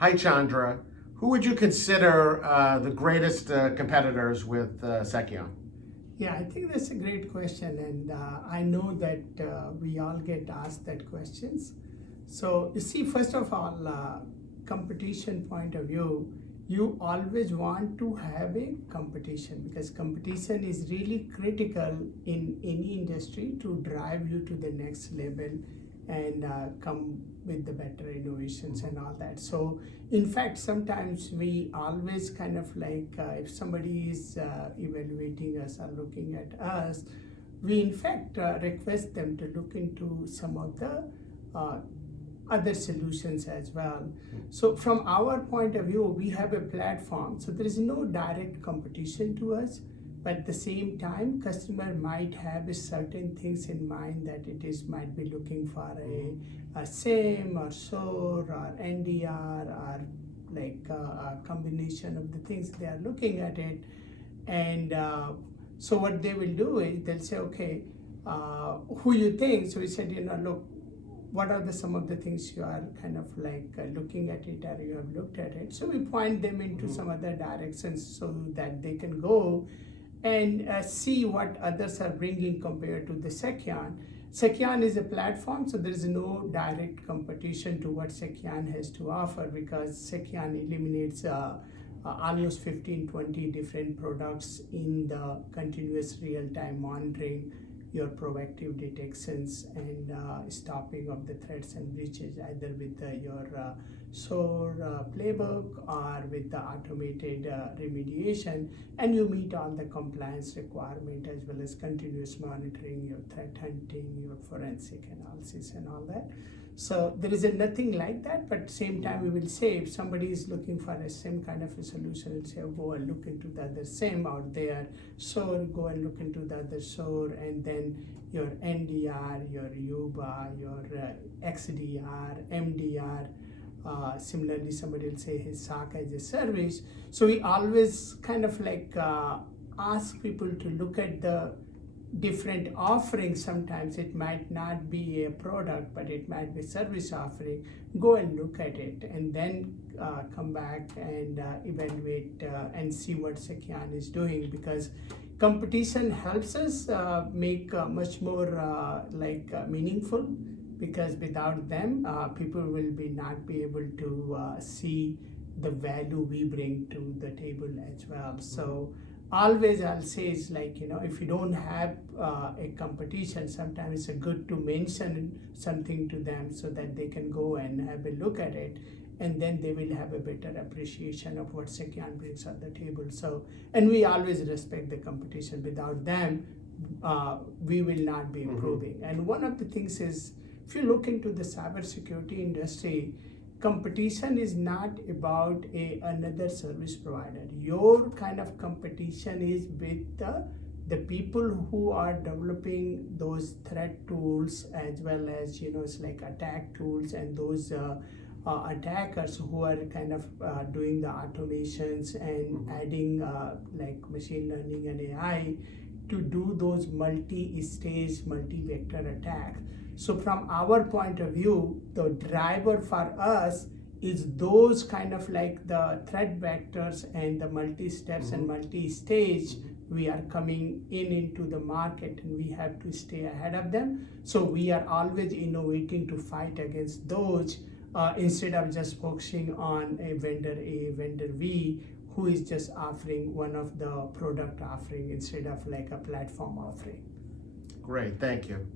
Hi, Chandra. Who would you consider the greatest competitors with Seceon? Yeah, I think that's a great question, and I know that we all get asked that questions. So you see, first of all, competition point of view, you always want to have a competition because competition is really critical in any industry to drive you to the next level and come with the better innovations and all that. So in fact, sometimes we always kind of like if somebody is evaluating us or looking at us, we in fact request them to look into some of the other solutions as well. So from our point of view, we have a platform, so there is no direct competition to us, but at the same time, customer might have a certain things in mind that it is might be looking for a SIM or SOAR or NDR or like a combination of the things they are looking at it. And so what they will do is they'll say, okay, who you think? So we said, look, what are some of the things you are kind of like looking at it or you have looked at it. So we point them into some other directions so that they can go and see what others are bringing compared to the Seceon. Seceon is a platform, so there is no direct competition to what Seceon has to offer because Seceon eliminates almost 15-20 different products in the continuous real-time monitoring, your proactive detections and stopping of the threats and breaches either with your SOAR playbook or with the automated remediation, and you meet all the compliance requirement as well as continuous monitoring, your threat hunting, your forensic analysis and all that. So there is nothing like that, but same time we will say if somebody is looking for a same kind of a solution, we'll say, oh, go and look into the other SIM out there, SOAR, go and look into the other SOAR, and then your NDR, your UBA, your XDR, MDR. Similarly, somebody will say his SOC as a service. So we always kind of like ask people to look at the different offerings. Sometimes it might not be a product, but it might be service offering. Go and look at it and then come back and evaluate and see what Seceon is doing, because competition helps us make much more meaningful, because without them people will not be able to see the value we bring to the table as well. So always I'll say is like, if you don't have a competition, sometimes it's good to mention something to them so that they can go and have a look at it, and then they will have a better appreciation of what Seceon brings on the table. So, and we always respect the competition. Without them, we will not be improving. And one of the things is, if you look into the cybersecurity industry, competition is not about another service provider. Your kind of competition is with the people who are developing those threat tools as well as it's like attack tools, and those attackers who are kind of doing the automations and adding like machine learning and AI to do those multi-stage, multi-vector attacks. So from our point of view, the driver for us is those kind of like the threat vectors and the multi-steps and multi-stage. We are coming into the market and we have to stay ahead of them. So we are always innovating to fight against those instead of just focusing on a vendor A, vendor B, who is just offering one of the product offering instead of like a platform offering. Great, thank you.